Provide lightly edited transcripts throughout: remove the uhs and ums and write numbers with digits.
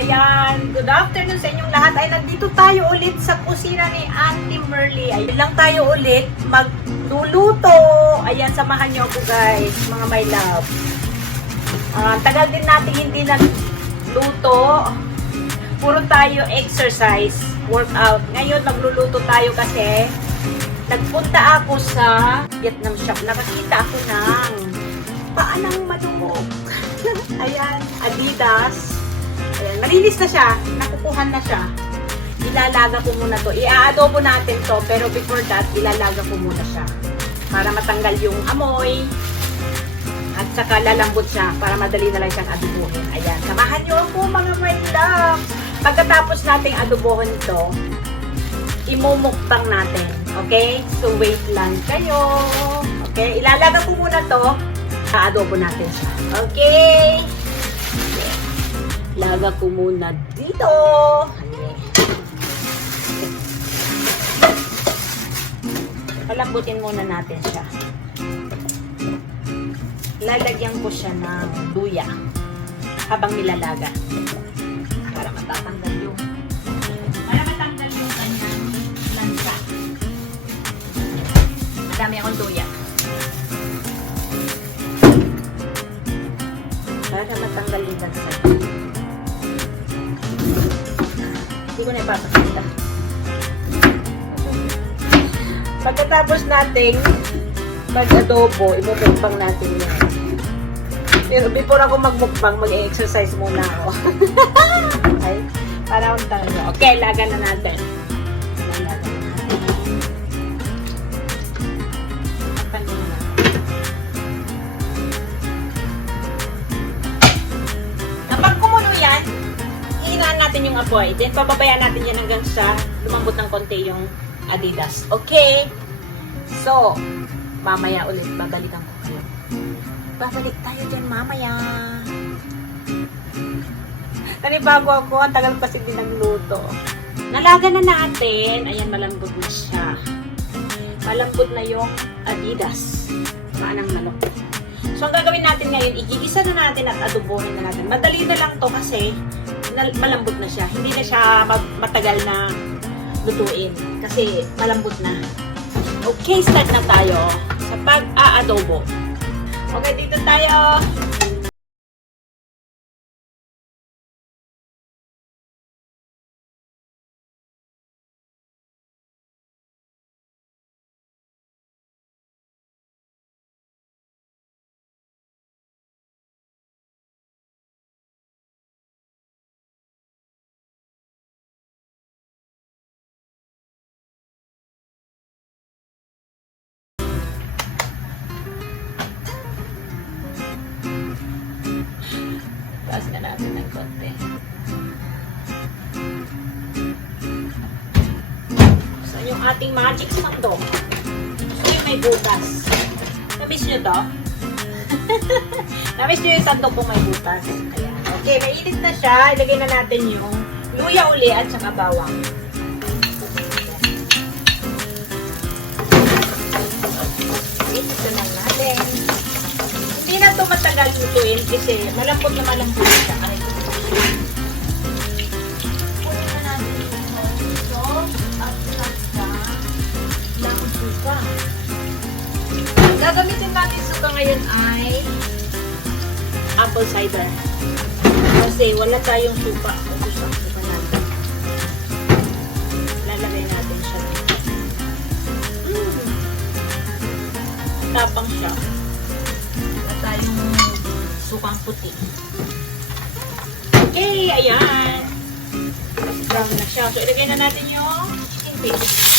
ayan. Good afternoon sa inyong lahat. Ay, nandito tayo ulit sa kusina ni Auntie Merly. Ayun lang tayo ulit magluluto. Ayan, samahan niyo ako guys, mga my love. Tagal din natin hindi nagluto. Puro tayo exercise, workout. Ngayon, magluluto tayo kasi nagpunta ako sa Vietnam shop. Nakakita ako ng paanang madungog. Ayan, Adidas. Ayan, malinis na siya. Nakukuhan na siya. Ilalaga ko muna to. I-adobo natin to. Pero before that, ilalaga ko muna siya. Para matanggal yung amoy. At saka lalambot siya. Para madali na lang siyang adobohin. Ayan, samahan nyo ako mga my love. Pagkatapos nating adobohin to, imumukbang natin. Okay? So, wait lang kayo. Okay? Ilalaga ko muna to. Adobo natin siya. Okay? Laga ko muna dito. Palambutin muna natin siya. Lalagyan ko siya ng luya habang nilalaga. Para matatanggal yung kanyang lansa. Madami akong luya. Para matanggal yung lansa. Hindi ko na ipapakita. Pagkatapos nating mag-adobo, imumukbang natin yan. Pero before ako magmukbang, mag-exercise muna ako. Ay, para akong tango. Okay, lagan na natin. Kapag kumulo yan, iinaan natin yung apoy. Then, pababayaan natin yan hanggang sa lumambot ng konti yung Adidas. Okay? So, mamaya ulit, babalikan ko kayo. Babalik tayo dyan mamaya. Nanibago ako, ang tagal kasi din nagluto. Nalaga na natin. Ayan, malambot na siya. Malambot na yung Adidas. Maanang malambot. So, ang gagawin natin ngayon, igigisa na natin at adobohin na natin. Madali na lang to kasi malambot na siya. Hindi na siya matagal na lutuin. Kasi malambot na. Okay, start na tayo sa pag-aadobo. Okay, dito tayo. Taas na natin ng konti. So, yung ating magic sandok. So, yung may butas. Namiss nyo to? Namiss nyo yung sandok kung may butas. Ayan. Okay, mainit na siya. Ilagay na natin yung luya uli at saka bawang. Ito lang natin. Hindi na ito matagal lutuin kasi malambot na malambot siya. Kunin na natin yung ito at saka lang suka. Gagamitin natin suka ngayon ay apple cider. Kasi wala tayong suka. Suka natin. Lalagay natin siya. Tapang siya. Tayong sukang puti. Okay, ayan. Brown na siya. So, ilagay na natin yung chicken paste.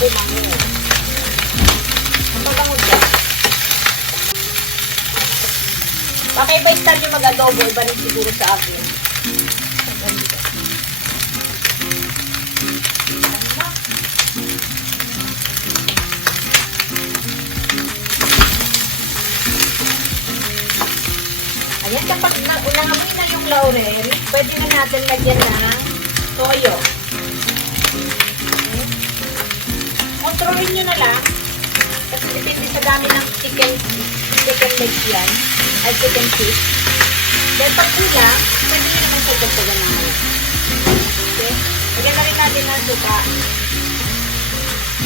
bumango. Ang babango siya. Baka iba style yung mag-adobo, iba rin siguro sa akin. Ayan, kapag nangamoy na yung laurel, pwede na natin lagyan ng toyo. Kontrolin nyo na lang. Kasi depende sa dami ng chicken legs yan. Ay, chicken feet. Then pag kulang, pwede nyo naman sagad-sagad naman. Okay? Lagyan na rin natin ng suka.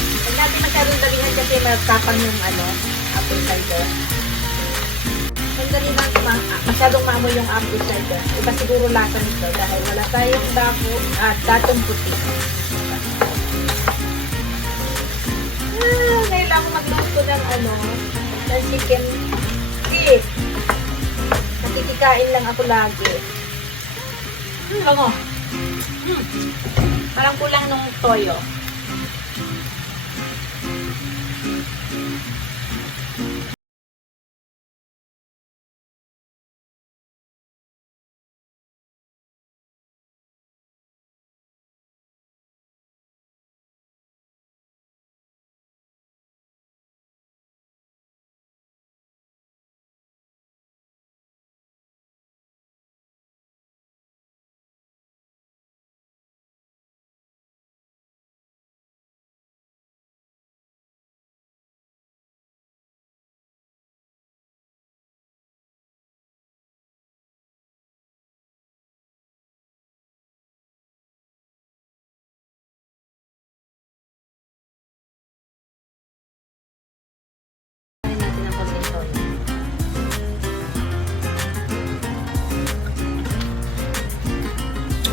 Huwag natin masyadong dalihan kasi magkapang yung apple cider. Sandali lang masyadong maamoy yung apple cider. Iba siguro lasa nito dahil wala tayong dako at datong puti. Kailangan magluto ng chicken feet. Nakikikain lang ako lagi. Bango. Parang kulang nung toyo.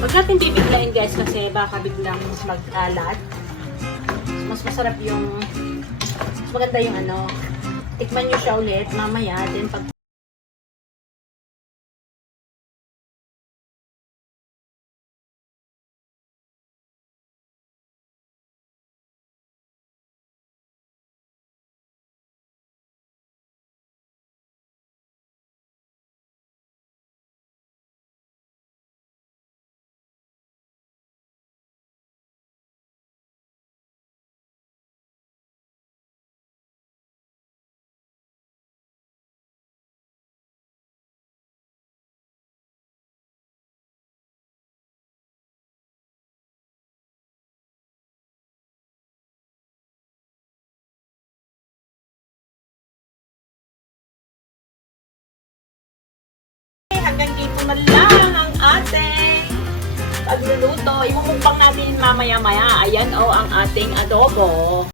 Huwag natin bibiglain guys kasi baka biglang mag-alat. Mas masarap yung, mas maganda yung tikman nyo siya ulit mamaya. Then pag hanggang dito na lang ang ating pagluluto. Imumukbang natin mamaya-maya. Ayan ang ating adobo.